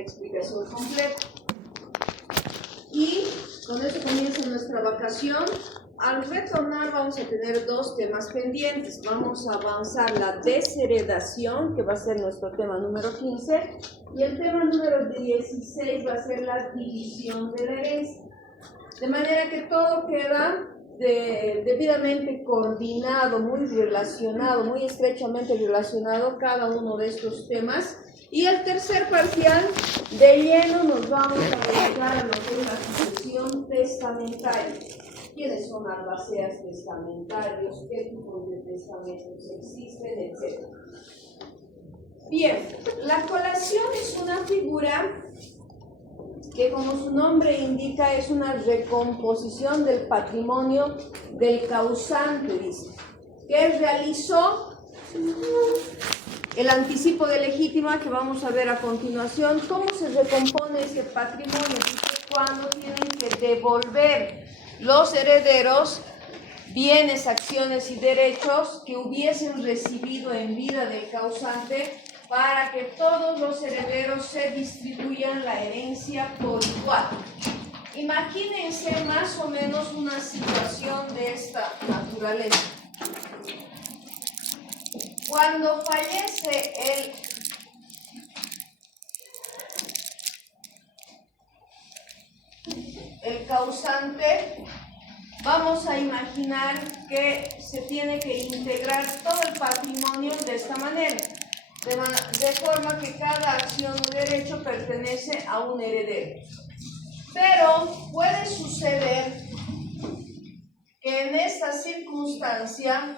la explicación completa. Y con esto comienza nuestra vacación. Al retornar vamos a tener dos temas pendientes. Vamos a avanzar la desheredación, que va a ser nuestro tema número 15, y el tema número 16 va a ser la división de la herencia. De manera que todo queda debidamente coordinado, muy relacionado, muy estrechamente relacionado cada uno de estos temas. Y el tercer parcial, de lleno nos vamos a dedicar a lo que es la sucesión testamentaria. ¿Quiénes son albaceas testamentarios? ¿Qué tipos de testamentos existen? Etc. Bien, la colación es una figura que, como su nombre indica, es una recomposición del patrimonio del causante, dice, que realizó el anticipo de legítima, que vamos a ver a continuación. ¿Cómo se recompone ese patrimonio? Cuando tienen que devolver los herederos bienes, acciones y derechos que hubiesen recibido en vida del causante, para que todos los herederos se distribuyan la herencia por igual. Imagínense más o menos una situación de esta naturaleza. Cuando fallece el causante, vamos a imaginar que se tiene que integrar todo el patrimonio de esta manera, de forma que cada acción o derecho pertenece a un heredero. Pero puede suceder que en esta circunstancia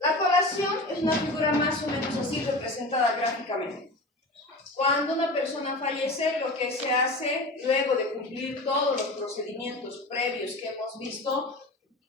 la colación es una figura más o menos así representada gráficamente. Cuando una persona fallece, lo que se hace luego de cumplir todos los procedimientos previos que hemos visto,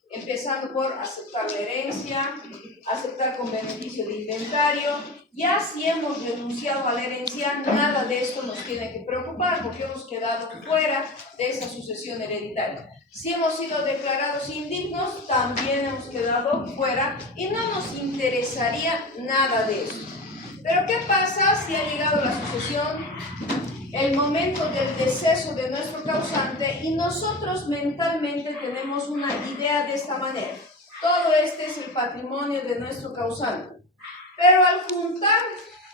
empezando por aceptar la herencia, aceptar con beneficio el inventario, ya si hemos renunciado a la herencia, nada de esto nos tiene que preocupar porque hemos quedado fuera de esa sucesión hereditaria. Si hemos sido declarados indignos, también hemos quedado fuera y no nos interesaría nada de eso. Pero ¿qué pasa si ha llegado la sucesión, el momento del deceso de nuestro causante, y nosotros mentalmente tenemos una idea de esta manera? Todo este es el patrimonio de nuestro causante. Pero al juntar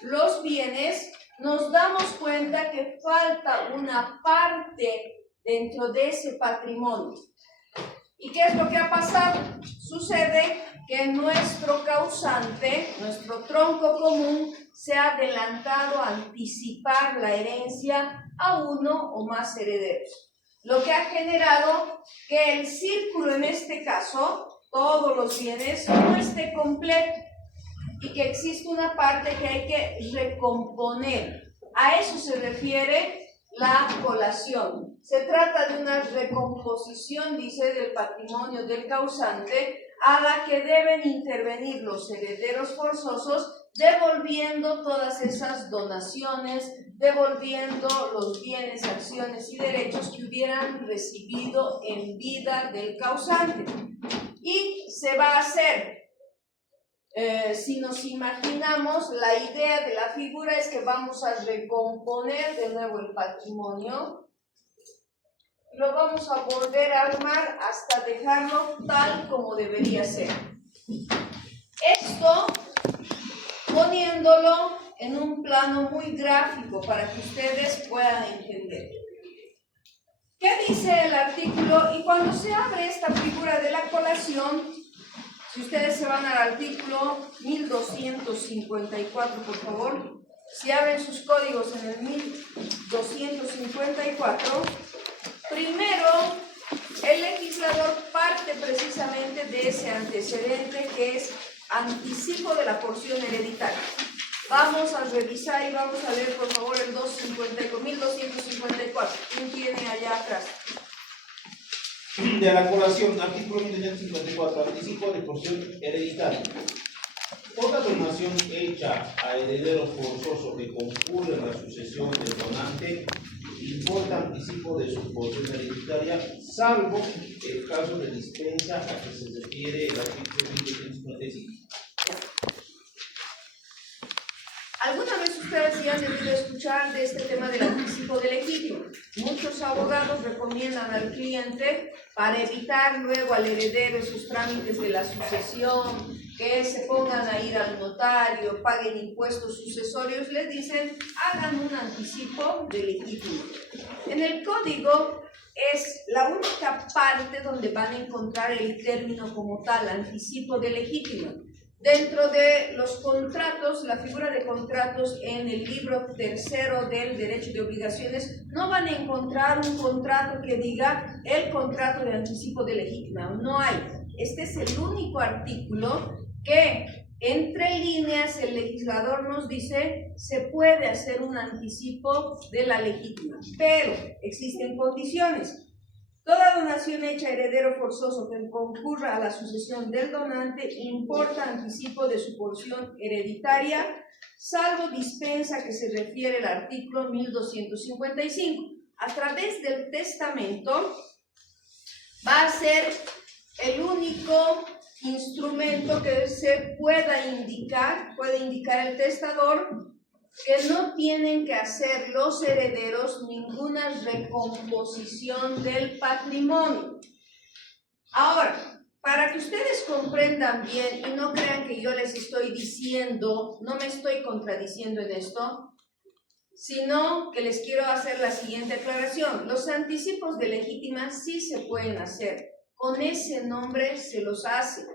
los bienes, nos damos cuenta que falta una parte dentro de ese patrimonio. ¿Y qué es lo que ha pasado? Sucede que nuestro causante, nuestro tronco común, se ha adelantado a anticipar la herencia a uno o más herederos, lo que ha generado que el círculo, en este caso, todos los bienes, no esté completo y que existe una parte que hay que recomponer. A eso se refiere la colación. Se trata de una recomposición, dice, del patrimonio del causante, a la que deben intervenir los herederos forzosos, devolviendo todas esas donaciones, devolviendo los bienes, acciones y derechos que hubieran recibido en vida del causante. Y se va a hacer, si nos imaginamos, la idea de la figura es que vamos a recomponer de nuevo el patrimonio, lo vamos a volver a armar hasta dejarlo tal como debería ser. Esto poniéndolo en un plano muy gráfico para que ustedes puedan entender. ¿Qué dice el artículo? Y cuando se abre esta figura de la colación, si ustedes se van al artículo 1254, por favor, si abren sus códigos en el 1254, primero el legislador parte precisamente de ese antecedente que es anticipo de la porción hereditaria. Vamos a revisar y vamos a leer por favor el 1254. ¿Quién tiene allá atrás? De la colación, artículo 1254, anticipo de porción hereditaria. Toda donación hecha a heredero forzoso que concurre en la sucesión del donante importa anticipo de su porción hereditaria, salvo el caso de dispensa a que se refiere el artículo 1255. ¿Alguna vez ustedes ya han debido escuchar de este tema del anticipo de legítimo? Muchos abogados recomiendan al cliente, para evitar luego al heredero esos trámites de la sucesión, que se pongan a ir al notario, paguen impuestos sucesorios, les dicen, hagan un anticipo de legítimo. En el código es la única parte donde van a encontrar el término como tal, anticipo de legítimo. Dentro de los contratos, la figura de contratos en el libro tercero del derecho de obligaciones, no van a encontrar un contrato que diga el contrato de anticipo de legítima. No hay. Este es el único artículo que entre líneas el legislador nos dice se puede hacer un anticipo de la legítima, pero existen condiciones. Toda donación hecha a heredero forzoso que concurra a la sucesión del donante importa anticipo de su porción hereditaria, salvo dispensa que se refiere al artículo 1255. A través del testamento va a ser el único instrumento que se puede indicar el testador que no tienen que hacer los herederos ninguna recomposición del patrimonio. Ahora, para que ustedes comprendan bien y no crean que yo les estoy diciendo, no me estoy contradiciendo en esto, sino que les quiero hacer la siguiente aclaración. Los anticipos de legítima sí se pueden hacer, con ese nombre se los hace.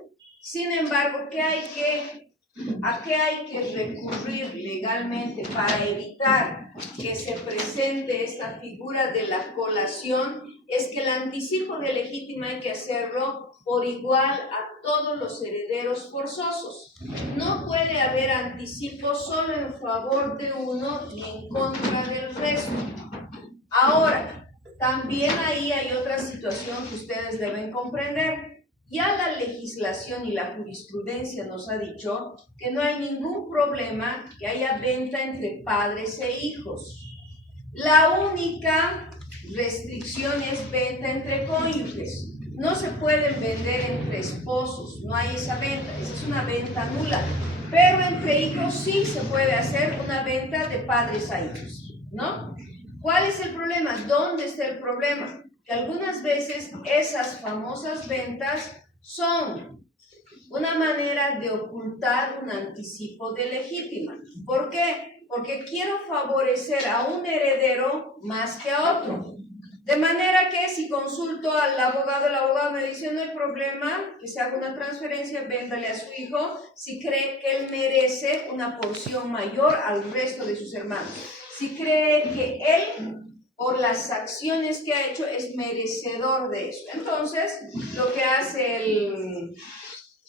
Sin embargo, ¿a qué hay que recurrir legalmente para evitar que se presente esta figura de la colación? Es que el anticipo de legítima hay que hacerlo por igual a todos los herederos forzosos. No puede haber anticipo solo en favor de uno y en contra del resto. Ahora, también ahí hay otra situación que ustedes deben comprender. Ya la legislación y la jurisprudencia nos ha dicho que no hay ningún problema que haya venta entre padres e hijos. La única restricción es venta entre cónyuges. No se pueden vender entre esposos, no hay esa venta, esa es una venta nula. Pero entre hijos sí se puede hacer una venta de padres a hijos, ¿no? ¿Cuál es el problema? ¿Dónde está el problema? Que algunas veces esas famosas ventas son una manera de ocultar un anticipo de legítima. ¿Por qué? Porque quiero favorecer a un heredero más que a otro. De manera que si consulto al abogado, el abogado me dice no hay problema que se haga una transferencia, véndale a su hijo si cree que él merece una porción mayor al resto de sus hermanos. Si cree que él, por las acciones que ha hecho, es merecedor de eso. Entonces, lo que hace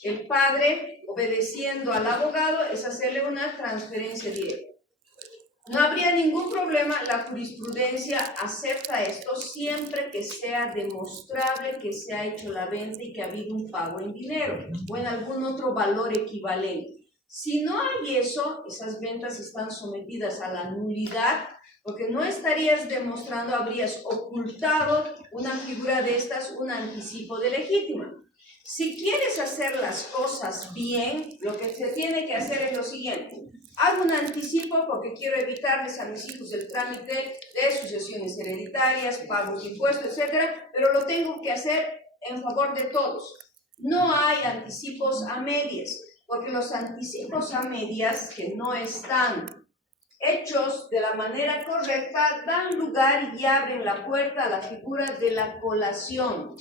el padre, obedeciendo al abogado, es hacerle una transferencia directa. No habría ningún problema, la jurisprudencia acepta esto siempre que sea demostrable que se ha hecho la venta y que ha habido un pago en dinero o en algún otro valor equivalente. Si no hay eso, esas ventas están sometidas a la nulidad, porque no estarías demostrando, habrías ocultado una figura de estas, un anticipo de legítima. Si quieres hacer las cosas bien, lo que se tiene que hacer es lo siguiente. Hago un anticipo porque quiero evitarles a mis hijos el trámite de sucesiones hereditarias, pagos de impuestos, etc., pero lo tengo que hacer en favor de todos. No hay anticipos a medias, porque los anticipos a medias que no están hechos de la manera correcta dan lugar y abren la puerta a la figura de la colación.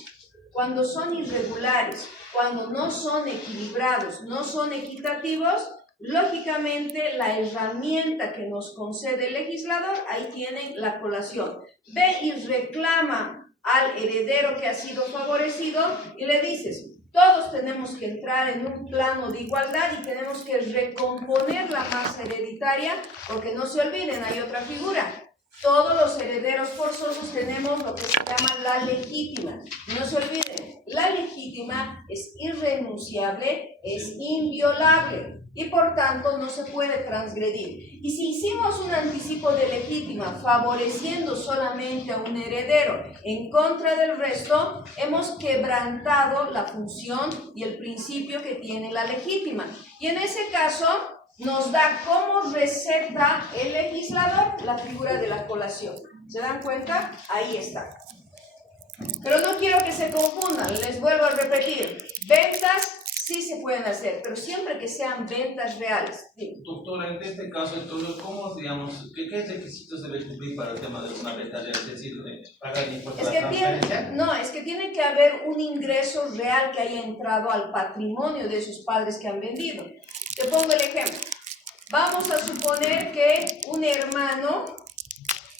Cuando son irregulares, cuando no son equilibrados, no son equitativos, lógicamente la herramienta que nos concede el legislador, ahí tienen la colación. Ve y reclama al heredero que ha sido favorecido y le dices, todos tenemos que entrar en un plano de igualdad y tenemos que recomponer la masa hereditaria, porque no se olviden, hay otra figura. Todos los herederos forzosos tenemos lo que se llama la legítima. No se olviden, la legítima es irrenunciable, es inviolable y por tanto no se puede transgredir. Y si hicimos un anticipo de legítima favoreciendo solamente a un heredero en contra del resto, hemos quebrantado la función y el principio que tiene la legítima. Y en ese caso nos da como receta el legislador la figura de la colación. ¿Se dan cuenta? Ahí está. Pero no quiero que se confundan, les vuelvo a repetir. Ventas sí se pueden hacer, pero siempre que sean ventas reales. Dime. Doctora, en este caso, entonces, ¿cómo, digamos, qué requisitos debe cumplir para el tema de una venta real? Es decir, pagar el impuesto a la transferencia. Es que tiene que haber un ingreso real que haya entrado al patrimonio de esos padres que han vendido. Te pongo el ejemplo. Vamos a suponer que un hermano,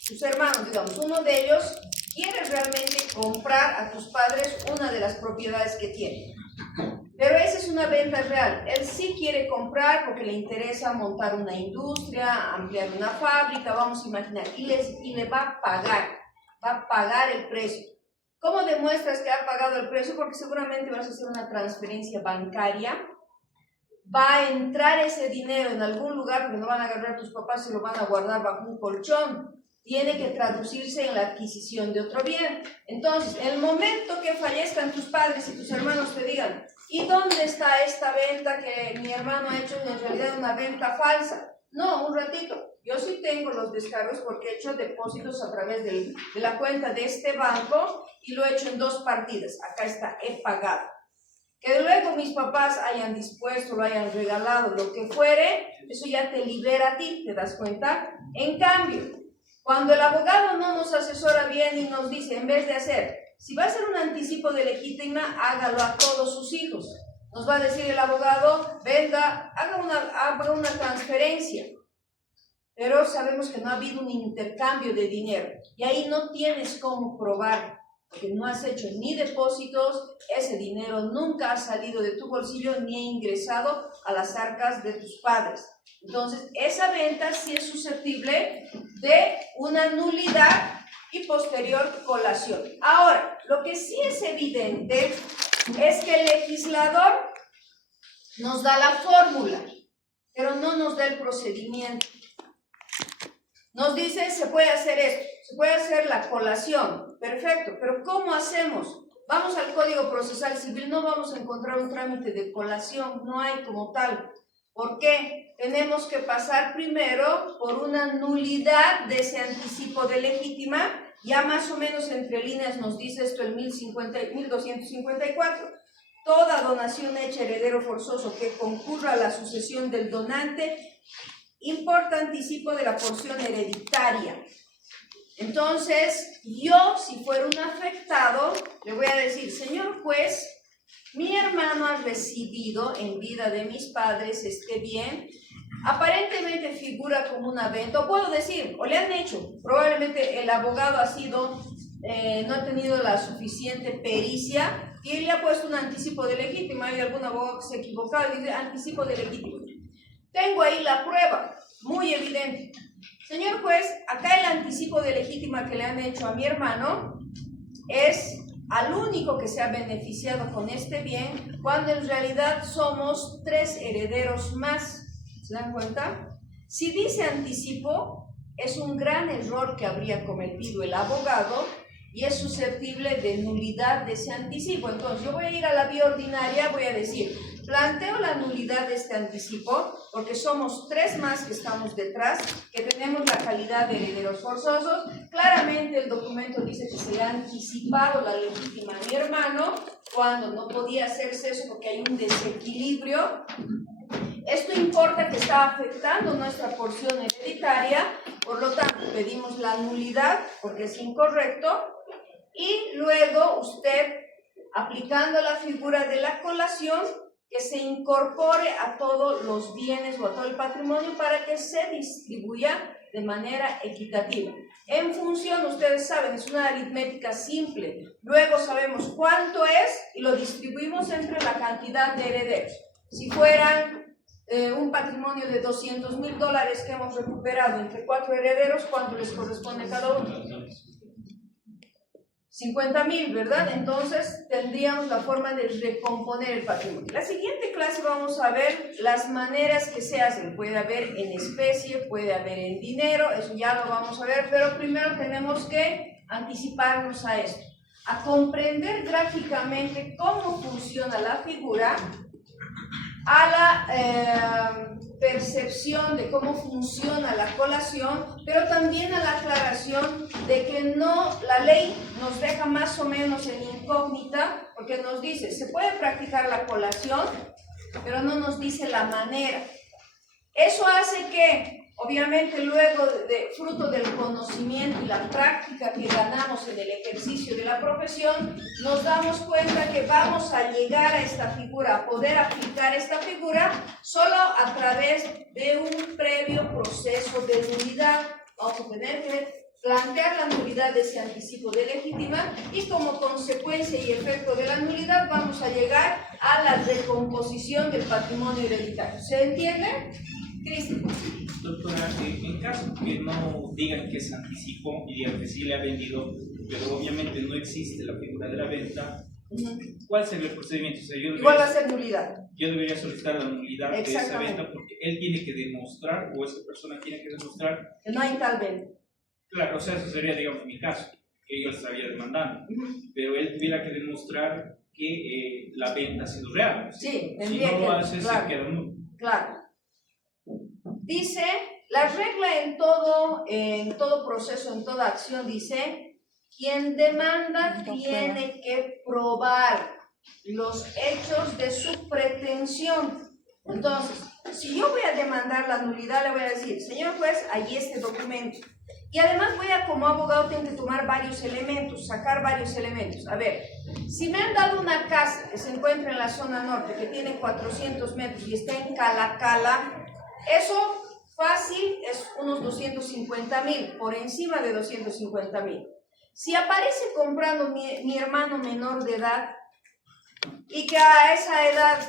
sus hermanos, digamos, uno de ellos quiere realmente comprar a tus padres una de las propiedades que tiene. Pero esa es una venta real. Él sí quiere comprar porque le interesa montar una industria, ampliar una fábrica, vamos a imaginar, y le va a pagar el precio. ¿Cómo demuestras que ha pagado el precio? Porque seguramente vas a hacer una transferencia bancaria, va a entrar ese dinero en algún lugar, porque no van a agarrar a tus papás y lo van a guardar bajo un colchón. Tiene que traducirse en la adquisición de otro bien. Entonces, en el momento que fallezcan tus padres y tus hermanos te digan, ¿y dónde está esta venta que mi hermano ha hecho en realidad una venta falsa? No, un ratito. Yo sí tengo los descargos porque he hecho depósitos a través de la cuenta de este banco y lo he hecho en 2 partidas. Acá está, he pagado. Que luego mis papás hayan dispuesto, lo hayan regalado, lo que fuere, eso ya te libera a ti, ¿te das cuenta? En cambio, cuando el abogado no nos asesora bien y nos dice, en vez de hacer, si va a hacer un anticipo de legítima, hágalo a todos sus hijos. Nos va a decir el abogado, venga, haga una transferencia. Pero sabemos que no ha habido un intercambio de dinero. Y ahí no tienes cómo probar, porque no has hecho ni depósitos, ese dinero nunca ha salido de tu bolsillo ni ha ingresado a las arcas de tus padres. Entonces, esa venta sí es susceptible de una nulidad y posterior colación. Ahora, lo que sí es evidente es que el legislador nos da la fórmula, pero no nos da el procedimiento. Nos dice, se puede hacer esto, se puede hacer la colación, perfecto, pero ¿cómo hacemos? Vamos al Código Procesal Civil, no vamos a encontrar un trámite de colación, no hay como tal. ¿Por qué? Tenemos que pasar primero por una nulidad de ese anticipo de legítima, ya más o menos entre líneas nos dice esto el 1254. Toda donación hecha heredero forzoso que concurra a la sucesión del donante importa anticipo de la porción hereditaria. Entonces, yo, si fuera un afectado, le voy a decir, señor juez, mi hermano ha recibido en vida de mis padres este bien, aparentemente figura como una venta, o puedo decir, o le han hecho, probablemente el abogado no ha tenido la suficiente pericia y le ha puesto un anticipo de legítima. Hay algún abogado que se ha equivocado y dice anticipo de legítima. Tengo ahí la prueba, muy evidente. Señor juez, acá el anticipo de legítima que le han hecho a mi hermano es al único que se ha beneficiado con este bien, cuando en realidad somos 3 herederos más. ¿Se dan cuenta? Si dice anticipo, es un gran error que habría cometido el abogado y es susceptible de nulidad de ese anticipo. Entonces, yo voy a ir a la vía ordinaria, voy a decir, planteo la nulidad de este anticipo porque somos 3 más que estamos detrás, que tenemos la calidad de herederos forzosos. Claramente el documento dice que se le ha anticipado la legítima a mi hermano cuando no podía hacerse eso porque hay un desequilibrio. Esto importa que está afectando nuestra porción hereditaria, por lo tanto pedimos la nulidad porque es incorrecto y luego usted, aplicando la figura de la colación, que se incorpore a todos los bienes o a todo el patrimonio para que se distribuya de manera equitativa. En función, ustedes saben, es una aritmética simple. Luego sabemos cuánto es y lo distribuimos entre la cantidad de herederos. Si fueran un patrimonio de $200,000 que hemos recuperado entre 4 herederos, ¿cuánto les corresponde a cada uno? 50,000, ¿verdad? Entonces tendríamos la forma de recomponer el patrimonio. La siguiente clase vamos a ver las maneras que se hacen. Puede haber en especie, puede haber en dinero, eso ya lo vamos a ver, pero primero tenemos que anticiparnos a esto, a comprender gráficamente cómo funciona la figura, a la percepción de cómo funciona la colación, pero también a la aclaración de que no, la ley nos deja más o menos en incógnita, porque nos dice, se puede practicar la colación, pero no nos dice la manera. Eso hace que, obviamente, luego fruto del conocimiento y la práctica que ganamos en el ejercicio de la profesión, nos damos cuenta que vamos a llegar a esta figura, a poder aplicar esta figura solo a través de un previo proceso de nulidad. Vamos a tener que plantear la nulidad de ese anticipo de legitimar y como consecuencia y efecto de la nulidad vamos a llegar a la recomposición del patrimonio hereditario. ¿Se entiende? Cristian. Doctora, en caso que no digan que es anticipo y digan que sí le ha vendido, pero obviamente no existe la figura de la venta, ¿cuál sería el procedimiento? O sea, igual va a ser nulidad. Yo debería solicitar la nulidad de esa Exactamente. venta porque él tiene que demostrar, o esa persona tiene que demostrar. Que no hay tal venta. Claro, o sea, eso sería, digamos, mi caso, que yo le estaría demandando, pero él tuviera que demostrar que la venta ha sido real. Sí, si tendría no que, lo hace, claro, se queda nulo. claro. Dice, la regla en todo proceso, en toda acción, dice, quien demanda tiene que probar los hechos de su pretensión. Entonces, si yo voy a demandar la nulidad, le voy a decir, señor juez, ahí este documento. Y además voy a, como abogado, tengo que tomar varios elementos, sacar varios elementos. A ver, si me han dado una casa que se encuentra en la zona norte, que tiene 400 metros y está en Calacala, eso fácil es unos 250,000, por encima de 250,000. Si aparece comprando mi hermano menor de edad y que a esa edad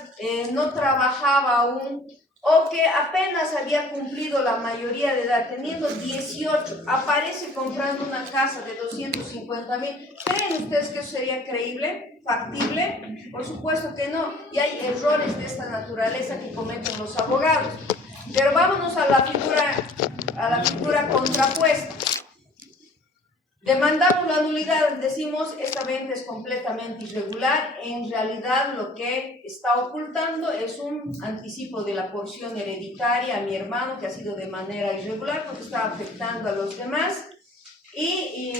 no trabajaba aún, o que apenas había cumplido la mayoría de edad, teniendo 18, aparece comprando una casa de 250,000, ¿creen ustedes que eso sería creíble, factible? Por supuesto que no, y hay errores de esta naturaleza que cometen los abogados. Pero vámonos a la figura contrapuesta. Demandamos la nulidad, decimos esta venta es completamente irregular. En realidad lo que está ocultando es un anticipo de la porción hereditaria a mi hermano que ha sido de manera irregular porque está afectando a los demás y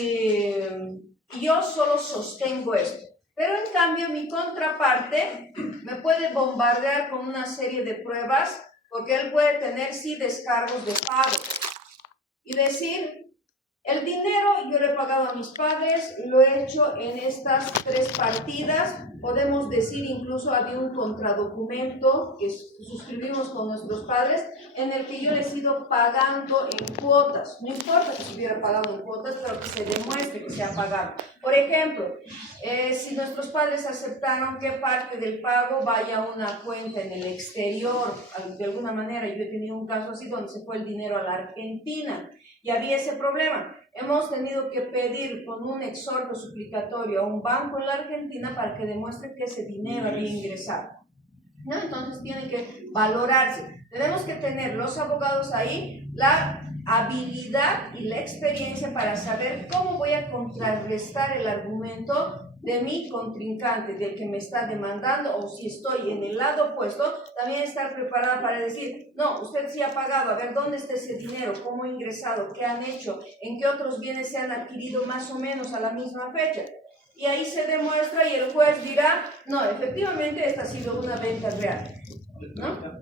yo solo sostengo esto. Pero en cambio mi contraparte me puede bombardear con una serie de pruebas porque él puede tener sí descargos de pago y decir, el dinero yo lo he pagado a mis padres, lo he hecho en estas 3 partidas, podemos decir incluso había un contradocumento que suscribimos con nuestros padres en el que yo les he ido pagando en cuotas, no importa que se hubiera pagado en cuotas, pero que se demuestre que se ha pagado. Por ejemplo, si nuestros padres aceptaron que parte del pago vaya a una cuenta en el exterior, de alguna manera, yo he tenido un caso así donde se fue el dinero a la Argentina, y había ese problema. Hemos tenido que pedir con un exhorto suplicatorio a un banco en la Argentina para que demuestre que ese dinero había ingresado, ¿no? Entonces tiene que valorarse. Tenemos que tener los abogados ahí la habilidad y la experiencia para saber cómo voy a contrarrestar el argumento de mi contrincante, del que me está demandando, o si estoy en el lado opuesto, también estar preparada para decir, no, usted sí ha pagado, a ver, ¿dónde está ese dinero? ¿Cómo ha ingresado? ¿Qué han hecho? ¿En qué otros bienes se han adquirido más o menos a la misma fecha? Y ahí se demuestra y el juez dirá, no, efectivamente esta ha sido una venta real, ¿no?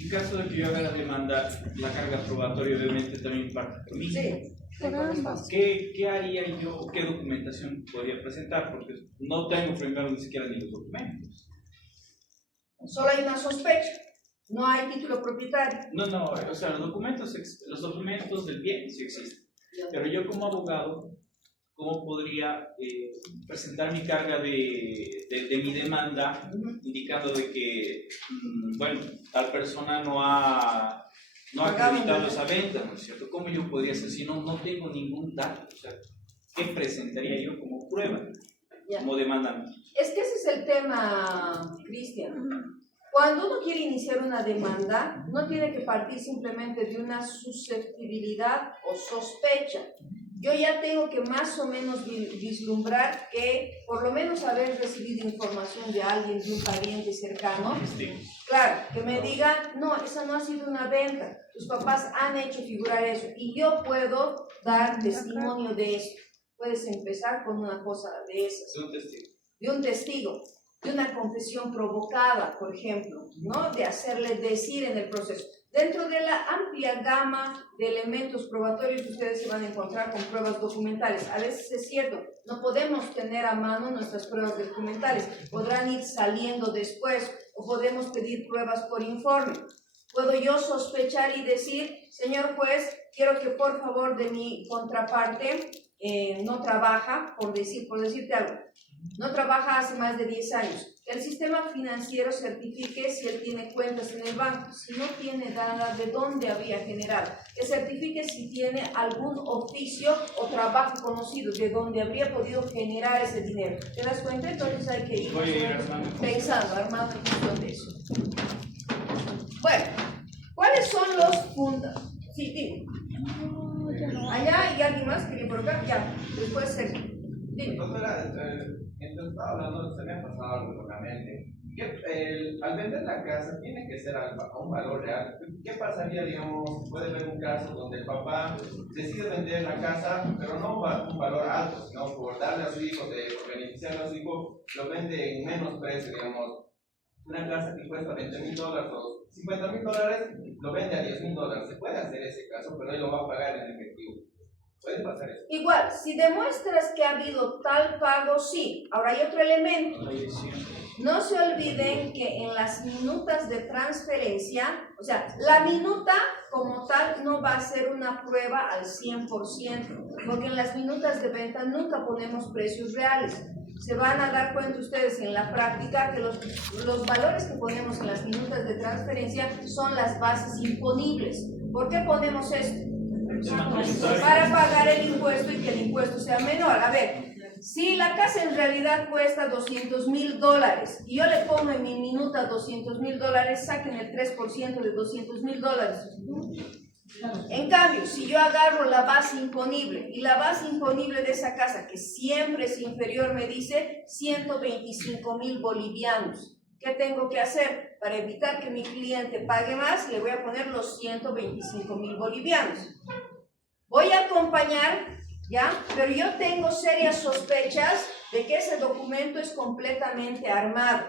En caso de que yo haga la demanda, la carga probatoria obviamente también parte por mí. Sí. ¿Qué haría yo? ¿Qué documentación podría presentar? Porque no tengo frente a ni siquiera ni los documentos. Solo hay una sospecha. No hay título propietario. No, o sea, los documentos del bien sí existen. Pero yo como abogado, ¿cómo podría presentar mi carga de mi demanda indicando de que, bueno, tal persona no ha acreditado esa venta, ¿no es cierto? ¿Cómo yo podría hacer si no tengo ningún dato? O sea, ¿qué presentaría yo como prueba, como demandante? Es que ese es el tema, Cristian. Cuando uno quiere iniciar una demanda, no tiene que partir simplemente de una susceptibilidad o sospecha. Yo ya tengo que más o menos vislumbrar que por lo menos haber recibido información de alguien, de un pariente cercano, claro, que me diga, no, esa no ha sido una venta, tus papás han hecho figurar eso y yo puedo dar testimonio de eso. Puedes empezar con una cosa de esas. De un testigo, de una confesión provocada, por ejemplo, ¿no? De hacerle decir en el proceso. Dentro de la amplia gama de elementos probatorios, ustedes se van a encontrar con pruebas documentales. A veces es cierto, no podemos tener a mano nuestras pruebas documentales. Podrán ir saliendo después o podemos pedir pruebas por informe. Puedo yo sospechar y decir, señor juez, quiero que por favor de mi contraparte no trabaja, por decirte algo, no trabaja hace más de 10 años. El sistema financiero certifique si él tiene cuentas en el banco, si no tiene nada, de dónde había generado. Que certifique si tiene algún oficio o trabajo conocido, de dónde habría podido generar ese dinero. ¿Te das cuenta? Entonces hay que ir pensando, armando en función de eso. Bueno, ¿cuáles son los puntos? Sí, dime. Allá y alguien más quería por acá, ya, después seguir. Doctora, entonces estaba hablando, se me ha pasado algo por la mente. Al vender la casa tiene que ser a un valor real. ¿Qué pasaría, digamos, puede haber un caso donde el papá decide vender la casa, pero no un valor alto, sino por darle a su hijo, por beneficiarle a su hijo, lo vende en menos precio, digamos, una casa que cuesta $20,000 o $50,000, lo vende a $10,000. Se puede hacer ese caso, pero él lo va a pagar en efectivo. ¿Puede pasar eso? Igual, si demuestras que ha habido tal pago, sí. Ahora hay otro elemento. No se olviden que en las minutas de transferencia, o sea, la minuta como tal no va a ser una prueba al 100%, porque en las minutas de venta nunca ponemos precios reales. Se van a dar cuenta ustedes en la práctica que los valores que ponemos en las minutas de transferencia son las bases imponibles. ¿Por qué ponemos esto? Para pagar el impuesto y que el impuesto sea menor. A ver, si la casa en realidad cuesta $200,000 y yo le pongo en mi minuta $200,000, saquen el 3% de $200,000. En cambio, si yo agarro la base imponible y la base imponible de esa casa, que siempre es inferior, me dice 125,000 bolivianos. ¿Qué tengo que hacer? Para evitar que mi cliente pague más, le voy a poner los 125,000 bolivianos. Voy a acompañar, ¿ya? Pero yo tengo serias sospechas de que ese documento es completamente armado,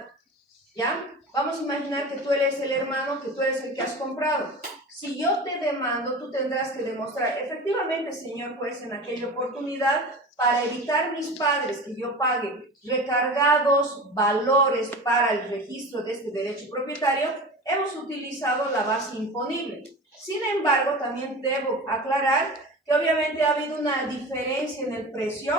¿ya? Vamos a imaginar que tú eres el hermano, que tú eres el que has comprado. Si yo te demando, tú tendrás que demostrar, efectivamente, señor juez, en aquella oportunidad, para evitar mis padres que yo pague recargados valores para el registro de este derecho propietario, hemos utilizado la base imponible. Sin embargo, también debo aclarar que obviamente ha habido una diferencia en el precio,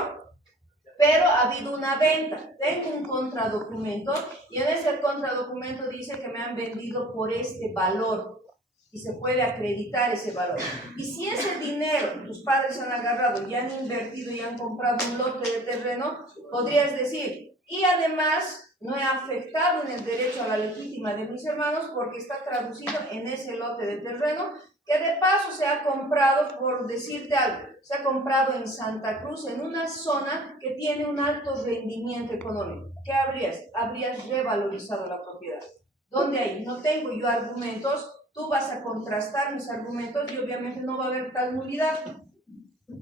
pero ha habido una venta. Tengo un contradocumento y en ese contradocumento dice que me han vendido por este valor y se puede acreditar ese valor. Y si ese dinero tus padres han agarrado y han invertido y han comprado un lote de terreno, podrías decir, y además no he afectado en el derecho a la legítima de mis hermanos porque está traducido en ese lote de terreno que de paso se ha comprado, por decirte algo, se ha comprado en Santa Cruz, en una zona que tiene un alto rendimiento económico. ¿Qué habrías? Habrías revalorizado la propiedad. ¿Dónde hay? No tengo yo argumentos, tú vas a contrastar mis argumentos y obviamente no va a haber tal nulidad.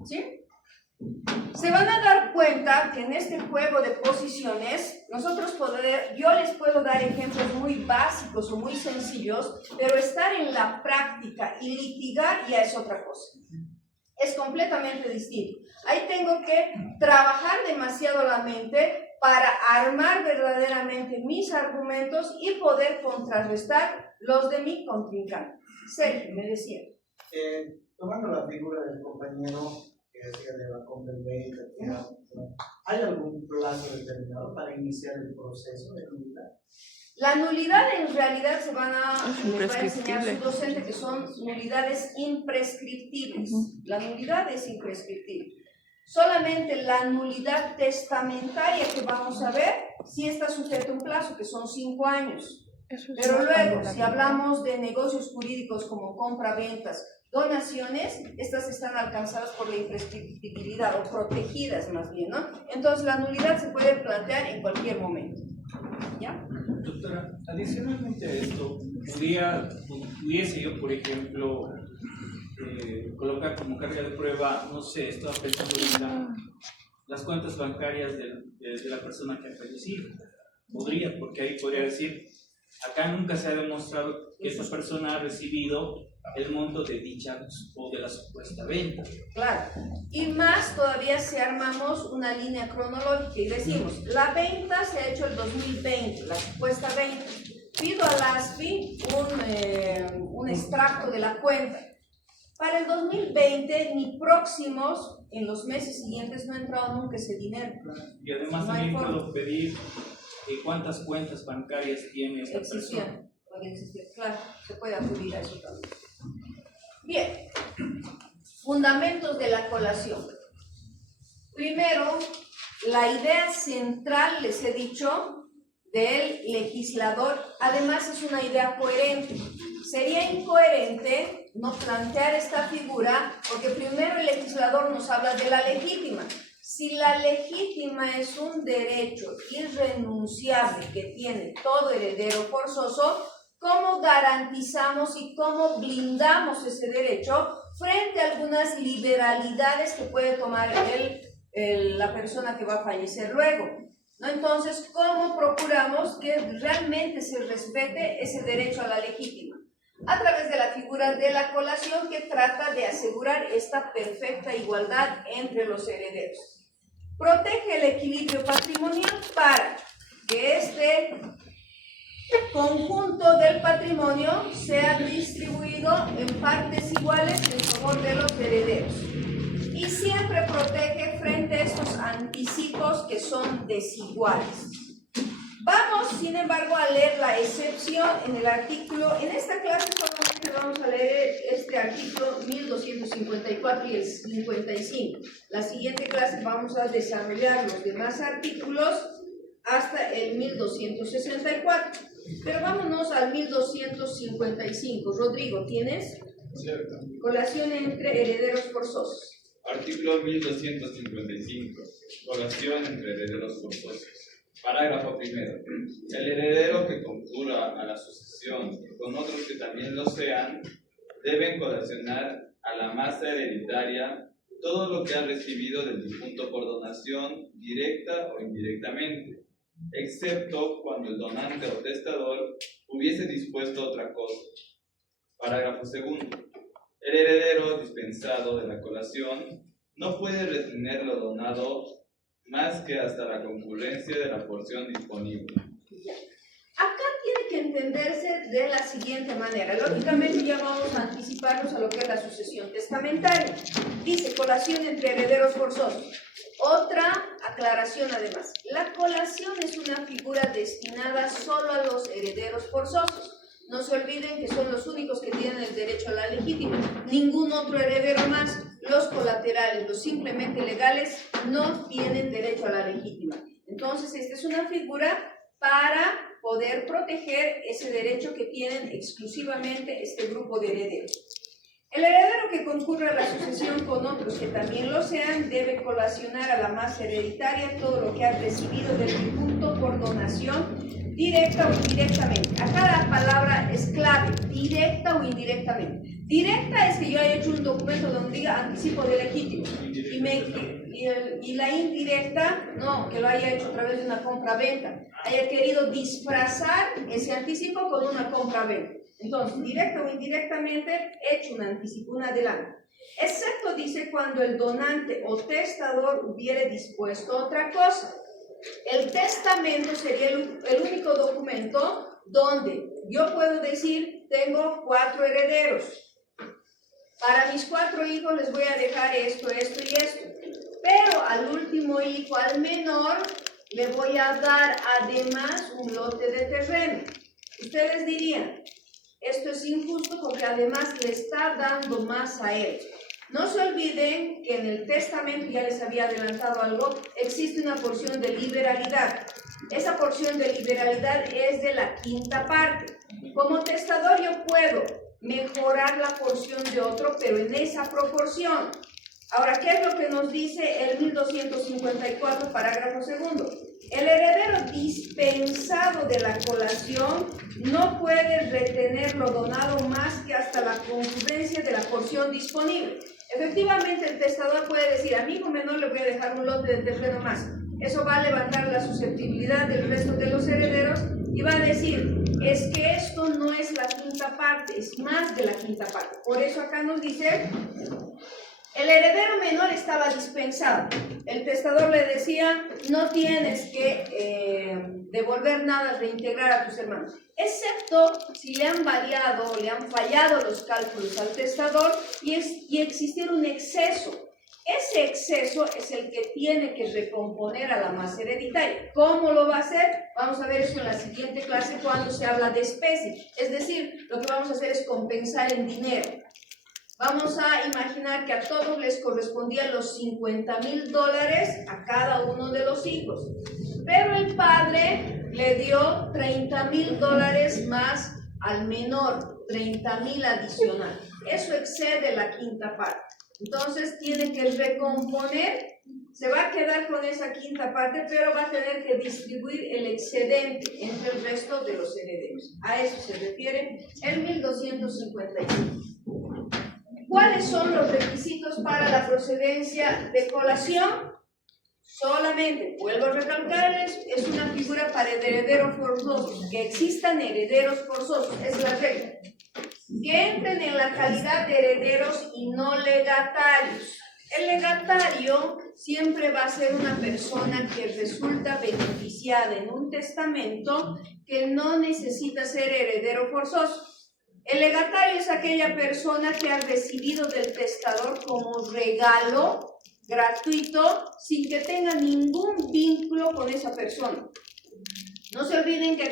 ¿Sí? Se van a dar cuenta que en este juego de posiciones, yo les puedo dar ejemplos muy básicos o muy sencillos, pero estar en la práctica y litigar ya es otra cosa. Es completamente distinto. Ahí tengo que trabajar demasiado la mente, para armar verdaderamente mis argumentos y poder contrarrestar los de mi contrincante. Sergio, me decía. Tomando la figura del compañero que decía de la compra del vehículo, ¿hay algún plazo determinado para iniciar el proceso de nulidad? La nulidad en realidad les va a enseñar su docente que son nulidades imprescriptibles. La nulidad es imprescriptible. Solamente la nulidad testamentaria que vamos a ver sí está sujeta a un plazo, que son 5 años. Pero luego, si hablamos de negocios jurídicos como compra-ventas, donaciones, estas están alcanzadas por la imprescriptibilidad o protegidas más bien, ¿no? Entonces la nulidad se puede plantear en cualquier momento. ¿Ya? Doctora, adicionalmente a esto, pudiese yo, por ejemplo, colocar como carga de prueba, no sé, estaba pensando en las cuentas bancarias de la persona que ha fallecido. Podría, porque ahí podría decir, acá nunca se ha demostrado que esa persona ha recibido el monto de dicha o de la supuesta venta. Claro, y más todavía si armamos una línea cronológica y decimos, la venta se ha hecho el 2020, la supuesta venta. Pido a la ASFI un extracto de la cuenta. Para el 2020, ni próximos, en los meses siguientes no ha entrado nunca ese dinero. Y además No hay también forma. puedo pedir cuántas cuentas bancarias tiene esta persona. Puede existir, claro, se puede acudir a eso también. Bien, fundamentos de la colación. Primero, la idea central, les he dicho, del legislador, además es una idea coherente. Sería incoherente no plantear esta figura, porque primero el legislador nos habla de la legítima. Si la legítima es un derecho irrenunciable que tiene todo heredero forzoso, ¿cómo garantizamos y cómo blindamos ese derecho frente a algunas liberalidades que puede tomar la persona que va a fallecer luego? ¿No? Entonces, ¿cómo procuramos que realmente se respete ese derecho a la legítima? A través de la figura de la colación que trata de asegurar esta perfecta igualdad entre los herederos. Protege el equilibrio patrimonial para que este conjunto del patrimonio sea distribuido en partes iguales en favor de los herederos. Y siempre protege frente a estos anticipos que son desiguales. Vamos, sin embargo, a leer la excepción en el artículo. En esta clase solamente vamos a leer este artículo 1254 y el 55. La siguiente clase vamos a desarrollar los demás artículos hasta el 1264. Pero vámonos al 1255. Rodrigo, ¿tienes? Cierto. Colación entre herederos forzosos. Artículo 1255. Colación entre herederos forzosos. Parágrafo primero. El heredero que concurra a la sucesión con otros que también lo sean, deben colacionar a la masa hereditaria todo lo que ha recibido del difunto por donación, directa o indirectamente, excepto cuando el donante o testador hubiese dispuesto otra cosa. Parágrafo segundo. El heredero dispensado de la colación no puede retener lo donado más que hasta la concurrencia de la porción disponible. Acá tiene que entenderse de la siguiente manera. Lógicamente ya vamos a anticiparnos a lo que es la sucesión testamentaria. Dice colación entre herederos forzosos. Otra aclaración además. La colación es una figura destinada solo a los herederos forzosos. No se olviden que son los únicos que tienen el derecho a la legítima. Ningún otro heredero más. Los colaterales, los simplemente legales, no tienen derecho a la legítima. Entonces, esta es una figura para poder proteger ese derecho que tienen exclusivamente este grupo de herederos. El heredero que concurra a la sucesión con otros que también lo sean debe colacionar a la masa hereditaria todo lo que ha recibido del difunto por donación, directa o indirectamente. Acá la palabra es clave, directa o indirectamente. Directa es que yo haya hecho un documento donde diga anticipo de legítimo. Y la indirecta, no, que lo haya hecho a través de una compra-venta. Haya querido disfrazar ese anticipo con una compra-venta. Entonces, directa o indirectamente, he hecho un anticipo, un adelanto. Excepto, dice, cuando el donante o testador hubiere dispuesto otra cosa. El testamento sería el único documento donde yo puedo decir, tengo 4 herederos. Para mis 4 hijos les voy a dejar esto, esto y esto. Pero al último hijo, al menor, le voy a dar además un lote de terreno. Ustedes dirían, esto es injusto porque además le está dando más a él. No se olviden que en el testamento, ya les había adelantado algo, existe una porción de liberalidad. Esa porción de liberalidad es de la 5ª parte. Como testador yo puedo mejorar la porción de otro, pero en esa proporción. Ahora, ¿qué es lo que nos dice el 1254, parágrafo 2? El heredero dispensado de la colación no puede retener lo donado más que hasta la concurrencia de la porción disponible. Efectivamente, el testador puede decir, a mi hijo menor le voy a dejar un lote de terreno más. Eso va a levantar la susceptibilidad del resto de los herederos y va a decir, es que esto no es la 5ª parte, es más de la 5ª parte. Por eso acá nos dice, el heredero menor estaba dispensado. El testador le decía, no tienes que devolver nada, reintegrar a tus hermanos, excepto si le han variado o le han fallado los cálculos al testador y existiera un exceso. Ese exceso es el que tiene que recomponer a la masa hereditaria. ¿Cómo lo va a hacer? Vamos a ver eso en la siguiente clase cuando se habla de especie. Es decir, lo que vamos a hacer es compensar en dinero. Vamos a imaginar que a todos les correspondían los $50,000 a cada uno de los hijos. Pero el padre le dio $30,000 más al menor, 30,000 adicional. Eso excede la 5ª parte. Entonces tiene que recomponer, se va a quedar con esa 5ª parte, pero va a tener que distribuir el excedente entre el resto de los herederos. A eso se refiere el 1255. ¿Cuáles son los requisitos para la procedencia de colación? Solamente, vuelvo a recalcarles, es una figura para heredero forzoso. Que existan herederos forzosos, es la regla. Que entren en la calidad de herederos y no legatarios. El legatario siempre va a ser una persona que resulta beneficiada en un testamento que no necesita ser heredero forzoso. El legatario es aquella persona que ha recibido del testador como regalo gratuito sin que tenga ningún vínculo con esa persona. No se olviden que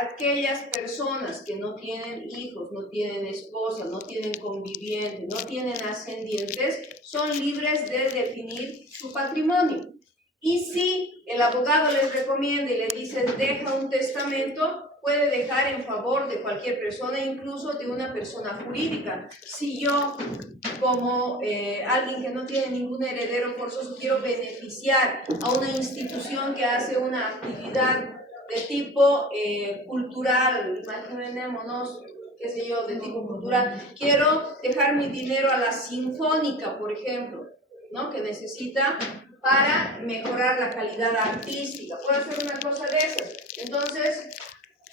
aquellas personas que no tienen hijos, no tienen esposa, no tienen convivientes, no tienen ascendientes, son libres de definir su patrimonio. Y si el abogado les recomienda y le dice deja un testamento, puede dejar en favor de cualquier persona, incluso de una persona jurídica. Si yo, como alguien que no tiene ningún heredero forzoso, quiero beneficiar a una institución que hace una actividad de tipo cultural, imaginémonos, qué sé yo, de tipo cultural, quiero dejar mi dinero a la Sinfónica, por ejemplo, ¿no? Que necesita para mejorar la calidad artística, puedo hacer una cosa de esas. Entonces,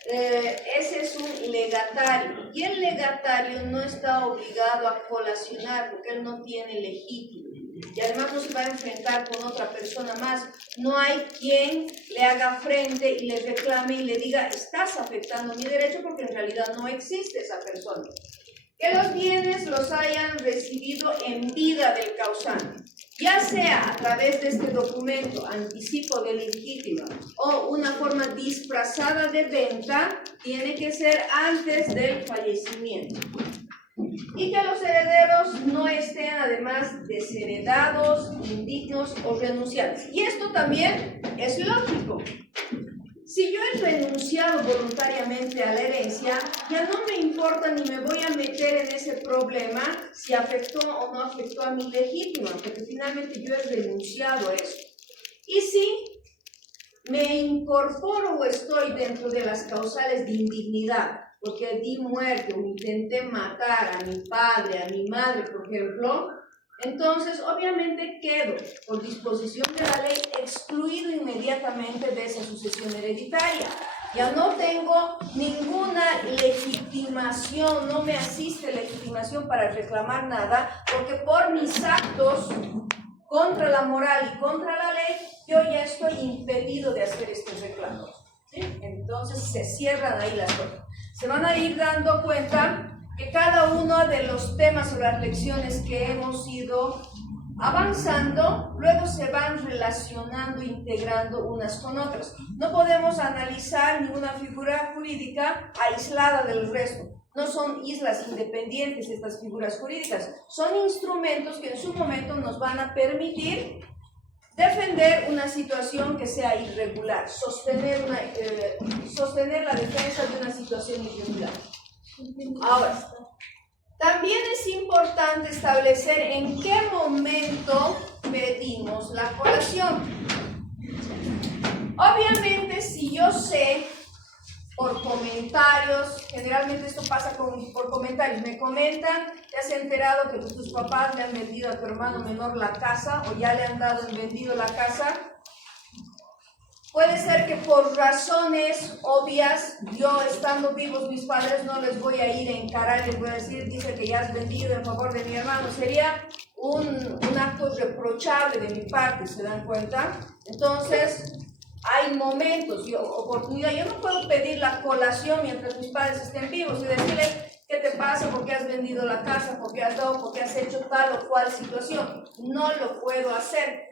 ese es un legatario, y el legatario no está obligado a colacionar porque él no tiene legítimo, y además no se va a enfrentar con otra persona más. No hay quien le haga frente y le reclame y le diga estás afectando mi derecho, porque en realidad no existe esa persona. Que los bienes los hayan recibido en vida del causante, ya sea a través de este documento, anticipo de legítimo, o una forma disfrazada de venta, tiene que ser antes del fallecimiento. Y que los herederos no estén además desheredados, indignos o renunciables. Y esto también es lógico. Si yo he renunciado voluntariamente a la herencia, ya no me importa ni me voy a meter en ese problema si afectó o no afectó a mi legítimo, porque finalmente yo he renunciado a eso. Y si me incorporo o estoy dentro de las causales de indignidad, porque di muerte o intenté matar a mi padre, a mi madre, por ejemplo, entonces obviamente quedo, por disposición de la ley, excluido inmediatamente de esa sucesión hereditaria. Ya no tengo ninguna legitimación, no me asiste legitimación para reclamar nada, porque por mis actos contra la moral y contra la ley, yo ya estoy impedido de hacer este reclamo. ¿Sí? Entonces se cierran ahí las puertas. Se van a ir dando cuenta que cada uno de los temas o las lecciones que hemos ido avanzando, luego se van relacionando, integrando unas con otras. No podemos analizar ninguna figura jurídica aislada del resto. No son islas independientes estas figuras jurídicas, son instrumentos que en su momento nos van a permitir defender una situación que sea irregular, sostener la defensa de una situación irregular. Ahora, también es importante establecer en qué momento pedimos la colación. Obviamente, si yo sé por comentarios, generalmente esto pasa por comentarios, me comentan, te has enterado que tus papás le han vendido a tu hermano menor la casa o ya le han dado en vendido la casa. Puede ser que por razones obvias, yo estando vivos mis padres no les voy a ir a encarar, les voy a decir, dice que ya has vendido en favor de mi hermano. Sería un acto reprochable de mi parte, ¿se dan cuenta? Entonces, hay momentos y oportunidades. Yo no puedo pedir la colación mientras mis padres estén vivos y decirles, ¿qué te pasa? ¿Por qué has vendido la casa? ¿Por qué has dado? ¿Por qué has hecho tal o cual situación? No lo puedo hacer.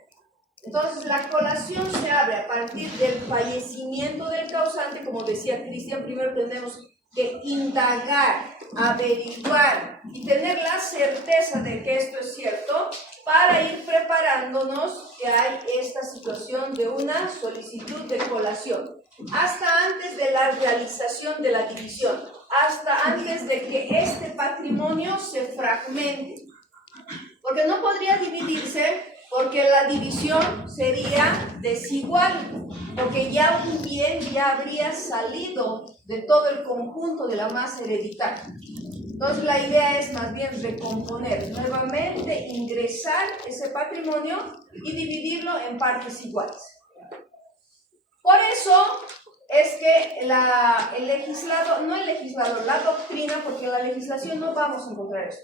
Entonces, la colación se abre a partir del fallecimiento del causante. Como decía Cristian, primero tenemos que indagar, averiguar y tener la certeza de que esto es cierto para ir preparándonos que hay esta situación de una solicitud de colación. Hasta antes de la realización de la división, hasta antes de que este patrimonio se fragmente. Porque no podría dividirse, porque la división sería desigual, porque ya un bien ya habría salido de todo el conjunto de la masa hereditaria. Entonces la idea es más bien recomponer, nuevamente ingresar ese patrimonio y dividirlo en partes iguales. Por eso es que la doctrina, porque en la legislación no vamos a encontrar eso.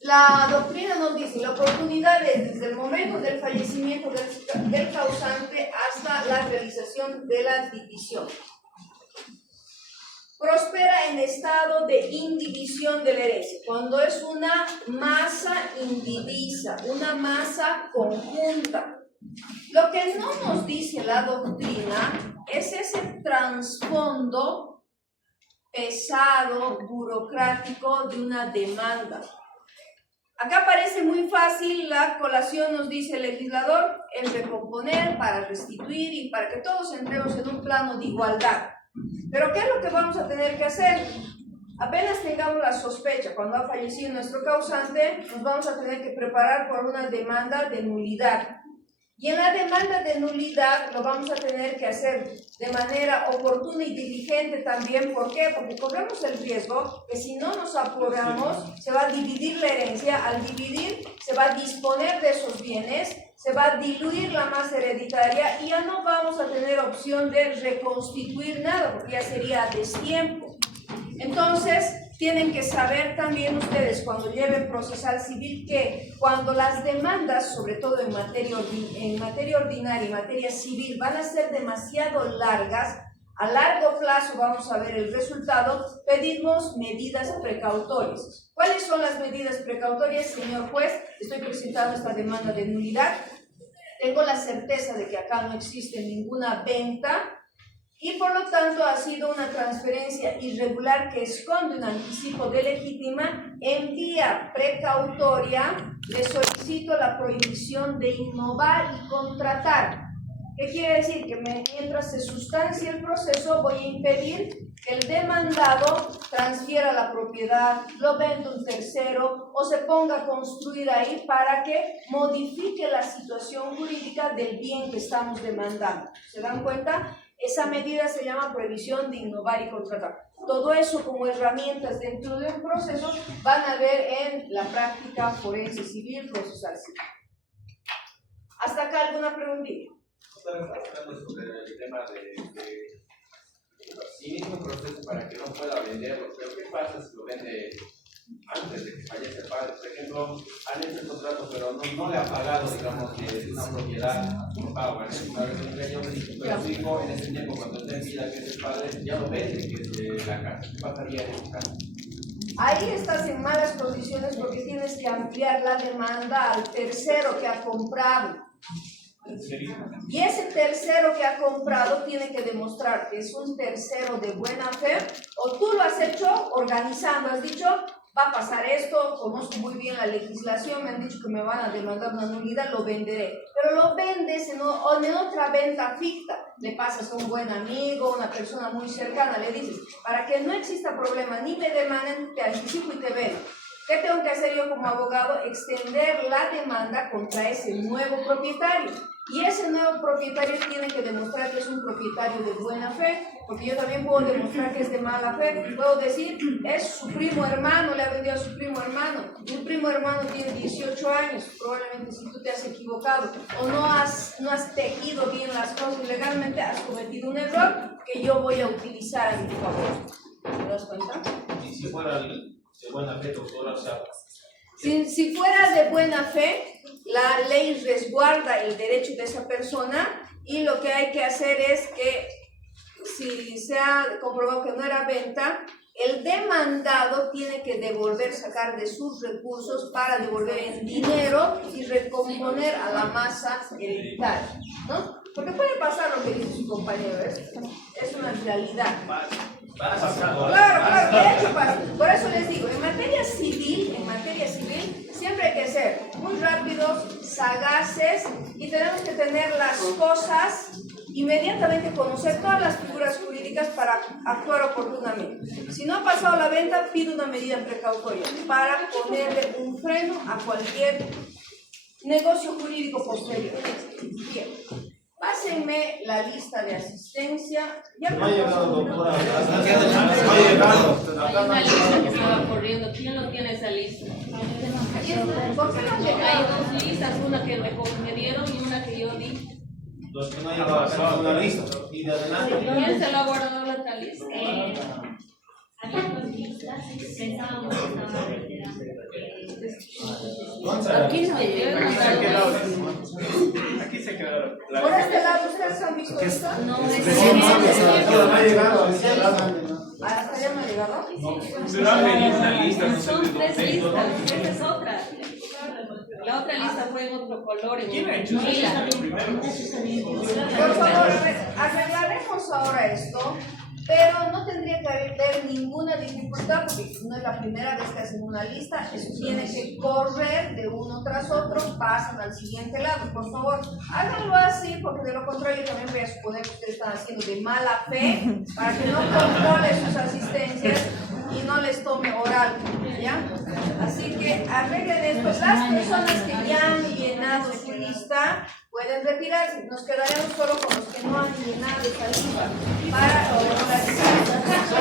La doctrina nos dice, la oportunidad es desde el momento del fallecimiento del causante hasta la realización de la división. Prospera en estado de indivisión de la herencia, cuando es una masa indivisa, una masa conjunta. Lo que no nos dice la doctrina es ese trasfondo pesado, burocrático de una demanda. Acá parece muy fácil, la colación nos dice el legislador, el recomponer para restituir y para que todos entremos en un plano de igualdad. Pero ¿qué es lo que vamos a tener que hacer? Apenas tengamos la sospecha, cuando ha fallecido nuestro causante, nos vamos a tener que preparar por una demanda de nulidad. Y en la demanda de nulidad lo vamos a tener que hacer de manera oportuna y diligente también. ¿Por qué? Porque corremos el riesgo que si no nos apuramos, se va a dividir la herencia. Al dividir, se va a disponer de esos bienes, se va a diluir la masa hereditaria y ya no vamos a tener opción de reconstituir nada, porque ya sería a destiempo. Entonces, tienen que saber también ustedes cuando lleven procesal civil que cuando las demandas, sobre todo en materia ordinaria y materia civil, van a ser demasiado largas, a largo plazo vamos a ver el resultado, pedimos medidas precautorias. ¿Cuáles son las medidas precautorias? Señor juez, estoy presentando esta demanda de nulidad, tengo la certeza de que acá no existe ninguna venta, y por lo tanto ha sido una transferencia irregular que esconde un anticipo de legítima. En vía precautoria le solicito la prohibición de innovar y contratar. ¿Qué quiere decir? Que mientras se sustancie el proceso voy a impedir que el demandado transfiera la propiedad, lo venda un tercero o se ponga a construir ahí para que modifique la situación jurídica del bien que estamos demandando. ¿Se dan cuenta? Esa medida se llama prohibición de innovar y contratar. Todo eso como herramientas dentro de un proceso van a ver en la práctica forense civil, procesal civil. ¿Hasta acá alguna preguntita? Hablando sobre el tema de inicia un proceso para que no pueda venderlo, pero ¿qué pasa si lo vende antes de que fallece el padre, por ejemplo, han hecho el contrato, pero no le ha pagado, digamos, de una propiedad a su papá o a una vez entre ellos, pero su hijo en ese tiempo, cuando esté en vida, que es el padre, ya lo vende, que es de la casa. ¿Qué pasaría en ese caso? Ahí estás en malas condiciones porque tienes que ampliar la demanda al tercero que ha comprado. Y ese tercero que ha comprado tiene que demostrar que es un tercero de buena fe, o tú lo has hecho organizando, has dicho, va a pasar esto, conozco muy bien la legislación, me han dicho que me van a demandar una nulidad, lo venderé. Pero lo vendes en otra venta ficta, le pasas a un buen amigo, una persona muy cercana, le dices, para que no exista problema, ni me demanden, te anticipo y te vendo. ¿Qué tengo que hacer yo como abogado? Extender la demanda contra ese nuevo propietario. Y ese nuevo propietario tiene que demostrar que es un propietario de buena fe, porque yo también puedo demostrar que es de mala fe. Puedo decir, es su primo hermano, le ha vendido a su primo hermano. Tu primo hermano tiene 18 años, probablemente si tú te has equivocado o no has tejido bien las cosas legalmente, has cometido un error que yo voy a utilizar a mi favor. ¿Te das cuenta? Y si fuera de buena fe, doctora, o sea, si fuera de buena fe, la ley resguarda el derecho de esa persona y lo que hay que hacer es que si se ha comprobado que no era venta, el demandado tiene que devolver, sacar de sus recursos para devolver en dinero y recomponer a la masa hereditaria, ¿no? Porque puede pasar lo que dice su compañero, es una realidad. Claro, de hecho pasa. Por eso les digo, en materia civil, siempre hay que ser muy rápidos, sagaces y tenemos que tener las cosas inmediatamente, conocer todas las figuras jurídicas para actuar oportunamente. Si no ha pasado la venta, pido una medida precautoria para ponerle un freno a cualquier negocio jurídico posterior. Bien. Pásenme la lista de asistencia. Ya no ha llegado, doctora. Hay una lista que estaba corriendo. ¿Quién no tiene esa lista? ¿Por qué no han Hay llegado? dos listas, una que me dieron y una que yo di. Los que no han llegado a una lista. Y de adelante. ¿Quién se lo ha guardado la otra lista? Había dos listas que pensábamos que estaban retirando. Aquí se quedó. Aquí se quedaron. Por este lado, ¿ustedes han visto esto? No, No ha llegado. ¿Hasta allá no ha llegado? Pero han venido una lista, no sé Son de tres dónde. listas, esa es otra. La otra lista fue en otro color. ¿Quién ha hecho esa lista primero? Por favor, a ver, arreglaremos ahora esto, pero no tendría que haber ninguna dificultad porque no es la primera vez que hacen una lista, eso tiene que correr de uno tras otro, pasan al siguiente lado. Por favor, háganlo así porque de lo contrario también voy a suponer que ustedes están haciendo de mala fe para que no controle sus asistencias y no les tome oral, ¿ya? Así que arreglen esto. Las personas que ya han llenado su lista pueden retirarse. Nos quedaremos solo con los que no han llenado esa lista para regularizar.